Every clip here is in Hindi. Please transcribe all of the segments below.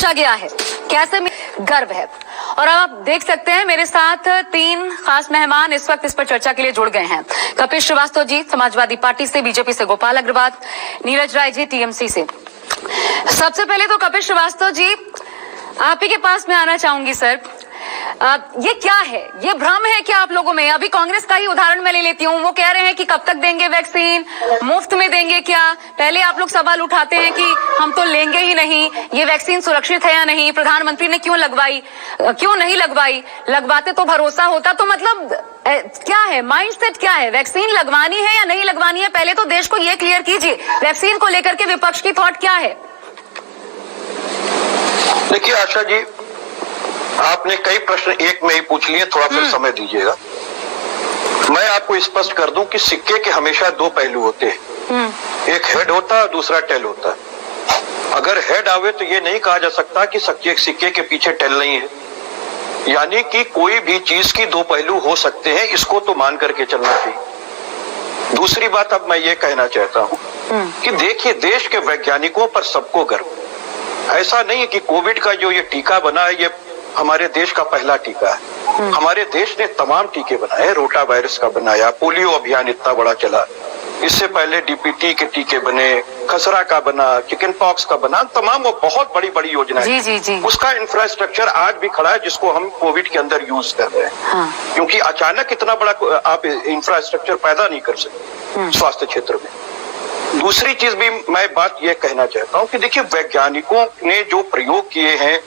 सोचा गया है, कैसे गर्व है। और अब आप देख सकते हैं मेरे साथ 3 खास मेहमान इस वक्त इस पर चर्चा के लिए जुड़ गए हैं। कपिल श्रीवास्तव जी समाजवादी पार्टी से, बीजेपी से गोपाल अग्रवाल, नीरज राय जी टीएमसी से। सबसे पहले तो कपिल श्रीवास्तव जी आप ही के पास में आना चाहूंगी सर। ये क्या है, ये भ्रम है क्या आप लोगों में? अभी कांग्रेस का ही उदाहरण मैं ले लेती हूँ, वो कह रहे हैं कि कब तक देंगे वैक्सीन, मुफ्त में देंगे क्या? पहले आप लोग सवाल उठाते हैं कि हम तो लेंगे ही नहीं, ये वैक्सीन सुरक्षित है या नहीं, प्रधानमंत्री ने क्यों लगवाई, क्यों नहीं लगवाई, लगवाते तो भरोसा होता। तो मतलब क्या है माइंडसेट, क्या है, वैक्सीन लगवानी है या नहीं लगवानी है? पहले तो देश को ये क्लियर कीजिए, वैक्सीन को लेकर के विपक्ष की थॉट क्या है? देखिए आशा जी, आपने कई प्रश्न एक में ही पूछ लिए, थोड़ा फिर समय दीजिएगा। मैं आपको स्पष्ट कर दूं कि सिक्के के हमेशा 2 पहलू होते हैं, एक हेड होता है और दूसरा टेल होता है। अगर हेड आवे तो ये नहीं कहा जा सकता कि सिक्के के पीछे टेल नहीं है, यानी कि कोई भी चीज की 2 पहलू हो सकते हैं, इसको तो मान करके चलना चाहिए। दूसरी बात अब मैं ये कहना चाहता हूं कि देखिए, देश के वैज्ञानिकों पर सबको गर्व। ऐसा नहीं है कि कोविड का जो ये टीका बना है, ये हमारे देश का पहला टीका है। हमारे देश ने तमाम टीके बनाए, रोटा वायरस का बनाया, पोलियो अभियान इतना बड़ा चला, इससे पहले डीपीटी के टीके बने, खसरा का बना, चिकन पॉक्स का बना, तमाम वो बहुत बड़ी बड़ी योजनाएं। उसका इंफ्रास्ट्रक्चर आज भी खड़ा है, जिसको हम कोविड के अंदर यूज कर रहे हैं। क्योंकि अचानक इतना बड़ा आप इंफ्रास्ट्रक्चर पैदा नहीं कर सकते स्वास्थ्य क्षेत्र में। दूसरी चीज भी मैं बात ये कहना चाहता हूँ कि देखिए, वैज्ञानिकों ने जो प्रयोग किए हैं,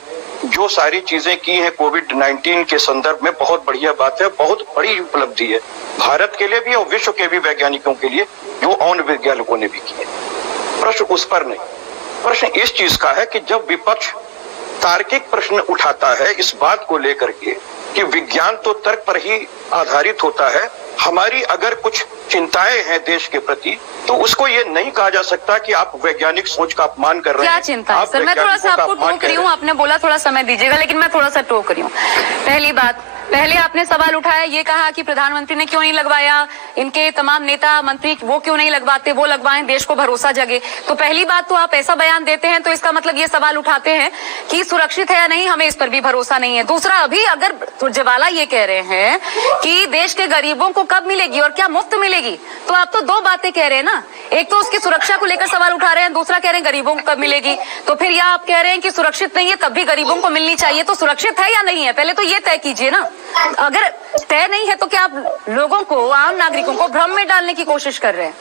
जो सारी चीजें की हैं कोविड-19 के संदर्भ में, बहुत बढ़िया बात है, बहुत बड़ी उपलब्धि है भारत के लिए भी और विश्व के भी वैज्ञानिकों के लिए, जो अन्य वैज्ञानिकों ने भी किए। प्रश्न उस पर नहीं, प्रश्न इस चीज का है कि जब विपक्ष तार्किक प्रश्न उठाता है इस बात को लेकर के कि विज्ञान तो तर्क पर ही आधारित होता है, हमारी अगर कुछ चिंताएं हैं देश के प्रति, तो उसको ये नहीं कहा जा सकता कि आप वैज्ञानिक सोच का अपमान कर रहे हैं। क्या चिंता है सर? मैं थोड़ा सा आपको टोक रही हूँ, आपने बोला थोड़ा समय दीजिएगा, लेकिन मैं थोड़ा सा टोक रही हूँ। पहली बात, पहले आपने सवाल उठाया, ये कहा कि प्रधानमंत्री ने क्यों नहीं लगवाया, इनके तमाम नेता मंत्री वो क्यों नहीं लगवाते, वो लगवाएं, देश को भरोसा जगे। तो पहली बात तो आप ऐसा बयान देते हैं तो इसका मतलब ये सवाल उठाते हैं कि सुरक्षित है या नहीं, हमें इस पर भी भरोसा नहीं है। दूसरा, अभी अगर सुरजेवाला ये कह रहे हैं कि देश के गरीबों को कब मिलेगी और क्या मुफ्त मिलेगी, तो आप तो 2 बातें कह रहे हैं ना। एक तो उसकी सुरक्षा को लेकर सवाल उठा रहे हैं, दूसरा कह रहे हैं गरीबों को कब मिलेगी। तो फिर या आप कह रहे हैं कि सुरक्षित नहीं है तब भी गरीबों को मिलनी चाहिए, तो सुरक्षित है या नहीं है, पहले तो ये तय कीजिए ना। अगर तय नहीं है तो क्या आप लोगों को, आम नागरिकों को भ्रम में डालने की कोशिश कर रहे हैं?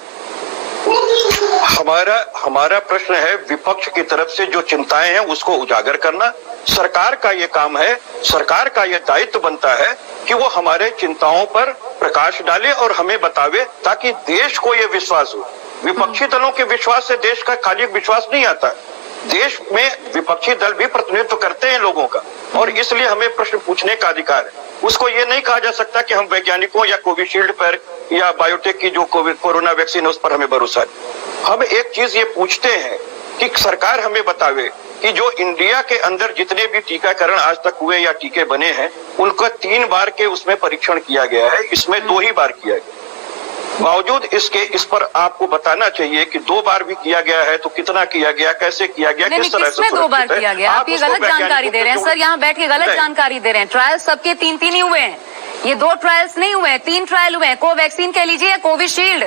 हमारा प्रश्न है, विपक्ष की तरफ से जो चिंताएं हैं उसको उजागर करना सरकार का ये काम है। सरकार का ये दायित्व बनता है कि वो हमारे चिंताओं पर प्रकाश डाले और हमें बतावे, ताकि देश को ये विश्वास हो। विपक्षी दलों के विश्वास से देश का खाली विश्वास नहीं आता। देश में विपक्षी दल भी प्रतिनिधित्व करते हैं लोगों का, और इसलिए हमें प्रश्न पूछने का अधिकार है। उसको ये नहीं कहा जा सकता कि हम वैज्ञानिकों या कोविशील्ड पर या बायोटेक की जो कोरोना वैक्सीन है उस पर हमें भरोसा है। हम एक चीज ये पूछते हैं कि सरकार हमें बतावे कि जो इंडिया के अंदर जितने भी टीकाकरण आज तक हुए या टीके बने हैं, उनका 3 बार के उसमें परीक्षण किया गया है, इसमें 2 ही बार किया गया। बावजूद इसके इस पर आपको बताना चाहिए कि 2 बार भी किया गया है तो कितना किया गया, कैसे किया गया, किस तरह से 2 बार किया गया? आप ये गलत जानकारी दे रहे हैं सर, यहाँ बैठ के गलत जानकारी दे रहे हैं। ट्रायल सबके 3-3 ही हुए हैं, ये 2 ट्रायल्स नहीं हुए हैं, 3 ट्रायल हुए हैं। कोवैक्सीन कह लीजिए या कोविशील्ड,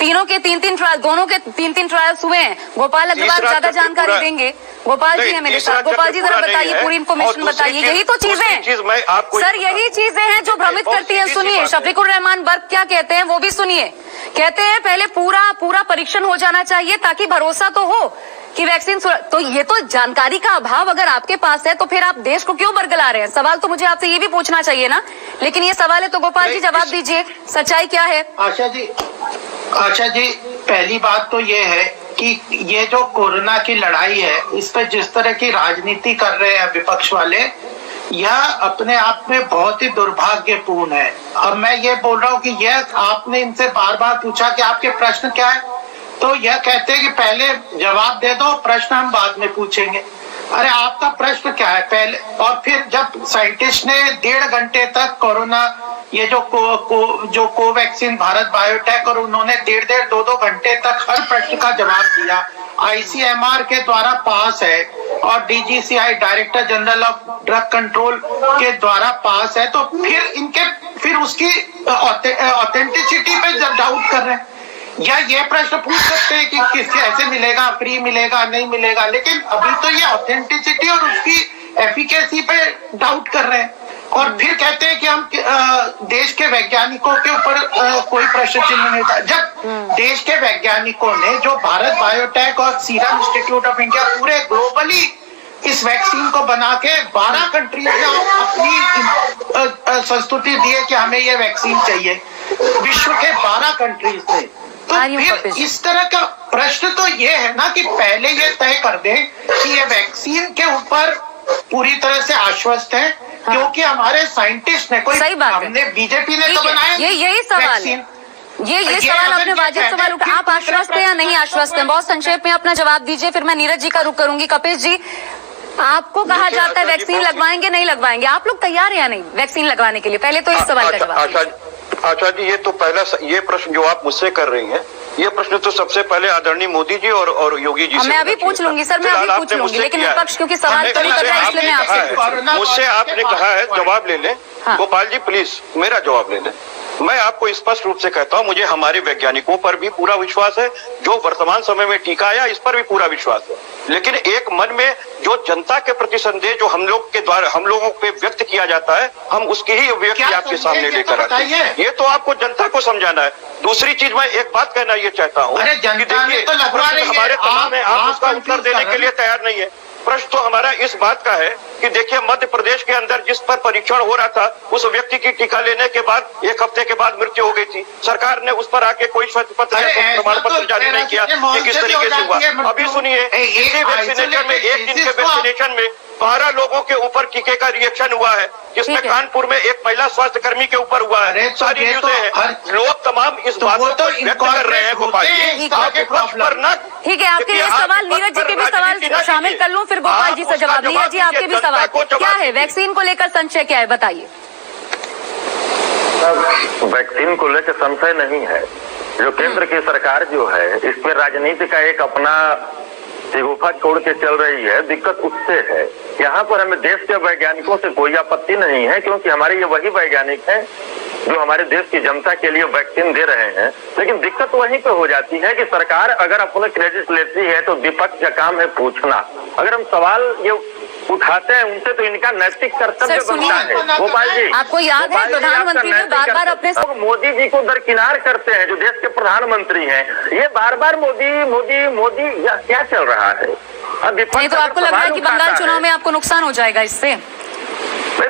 तीनों के 3-3 ट्रायल, दोनों के 3-3 ट्रायल्स हुए हैं। गोपाल अग्रवाल ज्यादा जानकारी देंगे। गोपाल जी है मेरे साथ, गोपाल जी जरा बताइए, पूरी इन्फॉर्मेशन बताइए। यही तो चीजें हैं सर, यही चीजें हैं जो भ्रमित करती हैं। सुनिए शफीकुर रहमान बर्क क्या कहते हैं वो भी सुनिए। कहते हैं पहले पूरा परीक्षण हो जाना चाहिए ताकि भरोसा तो हो कि वैक्सीन। तो ये तो जानकारी का अभाव अगर आपके पास है तो फिर आप देश को क्यों बरगला रहे हैं? सवाल तो मुझे आपसे ये भी पूछना चाहिए ना, लेकिन ये सवाल है तो गोपाल जी जवाब दीजिए, सच्चाई क्या है? आशा जी, पहली बात तो ये है कि ये जो कोरोना की लड़ाई है, इस पर जिस तरह की राजनीति कर रहे हैं विपक्ष वाले, यह अपने आप में बहुत ही दुर्भाग्यपूर्ण है। अब मैं ये बोल रहा हूँ कि यह आपने इनसे बार बार पूछा कि आपके प्रश्न क्या है, तो यह कहते हैं कि पहले जवाब दे दो, प्रश्न हम बाद में पूछेंगे। अरे आपका प्रश्न क्या है पहले? और फिर जब साइंटिस्ट ने 1.5 घंटे तक कोरोना ये जो कोवैक्सीन भारत बायोटेक, और उन्होंने 1.5-2 घंटे तक हर प्रश्न का जवाब दिया, ICMR के द्वारा पास है और DGCI director general of drug control के द्वारा पास है, तो फिर उसकी ऑथेंटिसिटी पे डाउट कर रहे हैं। या ये प्रश्न पूछ सकते हैं कि किससे ऐसे मिलेगा, फ्री मिलेगा, नहीं मिलेगा, लेकिन अभी तो ये ऑथेंटिसिटी और उसकी एफिकेसी पे डाउट कर रहे हैं। और फिर कहते हैं कि हम देश के वैज्ञानिकों के ऊपर कोई प्रश्न चिन्ह नहीं था। जब देश के वैज्ञानिकों ने, जो भारत बायोटेक और सीरम इंस्टीट्यूट ऑफ इंडिया पूरे ग्लोबली इस वैक्सीन को बना के 12 कंट्रीज ने अपनी संस्तुति दी है कि हमें ये वैक्सीन चाहिए, विश्व के 12 कंट्रीज ने, तो फिर इस तरह का प्रश्न तो ये है ना कि पहले ये तय कर दें कि ये वैक्सीन के ऊपर पूरी तरह से आश्वस्त है। हाँ। क्योंकि हमारे साइंटिस्ट ने, कोई सही बात हमने बीजेपी ने तो बनाया यही सवाल है। ये सवाल आपने वाजिब सवाल उठा। आप आश्वस्त हैं या नहीं आश्वस्त हैं? बहुत संक्षेप में अपना जवाब दीजिए, फिर मैं नीरज जी का रुख करूंगी। कपिश जी, आपको कहा जाता है वैक्सीन लगवाएंगे नहीं लगवाएंगे, आप लोग तैयार हैं या नहीं वैक्सीन लगवाने के लिए? पहले तो इस सवाल का जवाब। अच्छा जी, ये तो पहला ये प्रश्न जो आप मुझसे कर रही हैं, ये प्रश्न तो सबसे पहले आदरणीय मोदी जी और योगी जी से मैं अभी पूछ लूंगी सर, मैं अभी पूछ लूंगी, लेकिन विपक्ष क्योंकि सवाल तो नहीं कर रहा है, इसलिए मैं आपसे मुझसे आपने कहा है जवाब ले लें। गोपाल जी प्लीज मेरा जवाब ले लें। मैं आपको स्पष्ट रूप से कहता हूं, मुझे हमारे वैज्ञानिकों पर भी पूरा विश्वास है, जो वर्तमान समय में टीका आया इस पर भी पूरा विश्वास है, लेकिन एक मन में जो जनता के प्रति संदेह जो हम लोग के द्वारा हम लोगों पे व्यक्त किया जाता है, हम उसकी ही अभिव्यक्ति आपके सामने लेकर आते हैं। ये तो आपको जनता को समझाना है। दूसरी चीज मैं एक बात कहना ये चाहता हूँ कि देखिए हमारे तमाम में आप उसका उत्तर देने के लिए तैयार नहीं है। प्रश्न तो हमारा इस बात का है कि देखिए मध्य प्रदेश के अंदर जिस पर परीक्षण हो रहा था, उस व्यक्ति की टीका लेने के बाद 1 हफ्ते के बाद मृत्यु हो गई थी। सरकार ने उस पर आके कोई पत्र प्रमाण पत्र जारी नहीं किया कि किस तरीके से हुआ। अभी सुनिए, इसी वैक्सीनेशन में, एक दिन के वैक्सीनेशन में 12 लोगों के ऊपर टीके का रिएक्शन हुआ है, जिसमें कानपुर में एक महिला स्वास्थ्य कर्मी के ऊपर हुआ है। सारी न्यूज़ें हैं, लोग तमाम इस बात को व्यक्त कर रहे हैं। गोपाल जी पर ना, ठीक है, आपके ये सवाल, नीरज जी के भी सवाल शामिल कर लूं, फिर गोपाल जी से जवाब। नीरज जी, आपके भी सवाल क्या है, वैक्सीन को लेकर संशय क्या है, बताइए। वैक्सीन को लेकर संशय नहीं है। जो केंद्र की सरकार जो है, इसमें राजनीति का एक अपना गुफा छोड़ के चल रही है। दिक्कत उससे है। यहाँ पर हमें देश के वैज्ञानिकों से कोई आपत्ति नहीं है, क्योंकि हमारे ये वही वैज्ञानिक हैं जो हमारे देश की जनता के लिए वैक्सीन दे रहे हैं। लेकिन दिक्कत वहीं पे हो जाती है कि सरकार अगर अपने क्रेडिट लेती है तो विपक्ष का काम है पूछना। अगर हम सवाल ये उठाते हैं उनसे तो इनका नैतिक कर्तव्य बनता है। गोपाल जी, आपको याद है प्रधानमंत्री ने बार बार अपने मोदी जी को दरकिनार करते हैं, जो देश के प्रधानमंत्री हैं, ये बार बार मोदी मोदी मोदी, क्या चल रहा है? नहीं तो आपको लग रहा है कि बंगाल चुनाव में आपको नुकसान हो जाएगा इससे?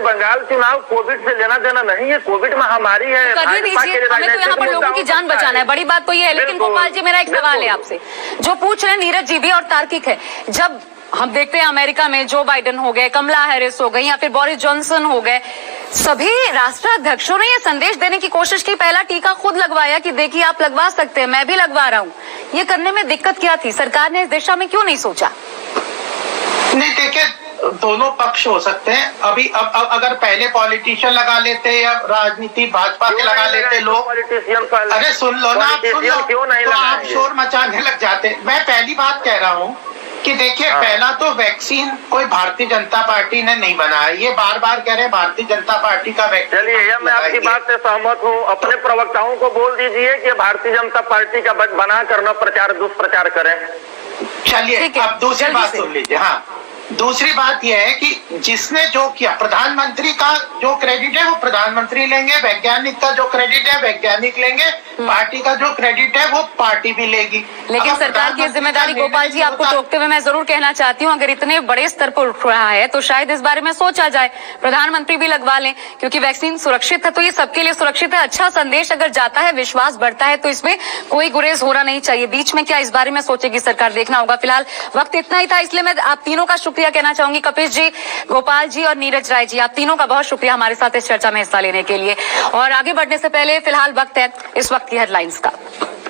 बंगाल चुनाव कोविड से लेना देना नहीं है, कोविड महामारी है। करने दीजिए, हमें तो यहाँ पर लोगों की जान बचाना है, बड़ी बात तो ये है। लेकिन गोपाल जी, मेरा एक सवाल है आपसे, जो पूछ रहे हैं नीरज जी भी और तार्किक है। जब हम देखते हैं अमेरिका में जो बाइडेन हो गए, कमला हैरिस हो गई, या फिर बोरिस जॉनसन हो गए, सभी राष्ट्राध्यक्षों ने ये संदेश देने की कोशिश की, पहला टीका खुद लगवाया कि देखिए आप लगवा सकते हैं, मैं भी लगवा रहा हूँ। ये करने में दिक्कत क्या थी? सरकार ने इस दिशा में क्यों नहीं सोचा? नहीं, देखिए दोनों पक्ष हो सकते हैं। अभी अब अगर पहले पॉलिटिशियन लगा लेते या राजनीति भाजपा के लगा लेते लोग, अरे सुन लो ना, आप सुन लो तो आप शोर मचाने लग जाते। मैं पहली बात कह रहा हूँ कि देखिए, पहला तो वैक्सीन कोई भारतीय जनता पार्टी ने नहीं बनाया। ये बार बार कह रहे हैं भारतीय जनता पार्टी का वैक्सीन। चलिए, मैं आपकी बात से सहमत हूँ। अपने प्रवक्ताओं को बोल दीजिए कि भारतीय जनता पार्टी का बना करना प्रचार दुष्प्रचार करें। चलिए, अब दूसरी बात सुन लीजिए। हाँ, दूसरी बात यह है कि जिसने जो किया, प्रधानमंत्री का जो क्रेडिट है वो प्रधानमंत्री लेंगे, वैज्ञानिक का जो क्रेडिट है वैज्ञानिक लेंगे, पार्टी का जो क्रेडिट है वो पार्टी भी लेगी। लेकिन सरकार की जिम्मेदारी, गोपाल जी आपको टोकते हुए मैं जरूर कहना चाहती हूँ, अगर इतने बड़े स्तर पर उठ रहा है तो शायद इस बारे में सोचा जाए, प्रधानमंत्री भी लगवा लें, क्योंकि वैक्सीन सुरक्षित है तो ये सबके लिए सुरक्षित है। अच्छा संदेश अगर जाता है, विश्वास बढ़ता है, तो इसमें कोई गुरेज होना नहीं चाहिए। बीच में क्या इस बारे में सोचेगी सरकार, देखना होगा। फिलहाल वक्त इतना ही था, इसलिए मैं आप तीनों का शुक्रिया कहना चाहूंगी, कपिश जी, गोपाल जी और नीरज राय जी, आप तीनों का बहुत शुक्रिया हमारे साथ इस चर्चा में हिस्सा लेने के लिए। और आगे बढ़ने से पहले फिलहाल वक्त है इस वक्त की हेडलाइंस का।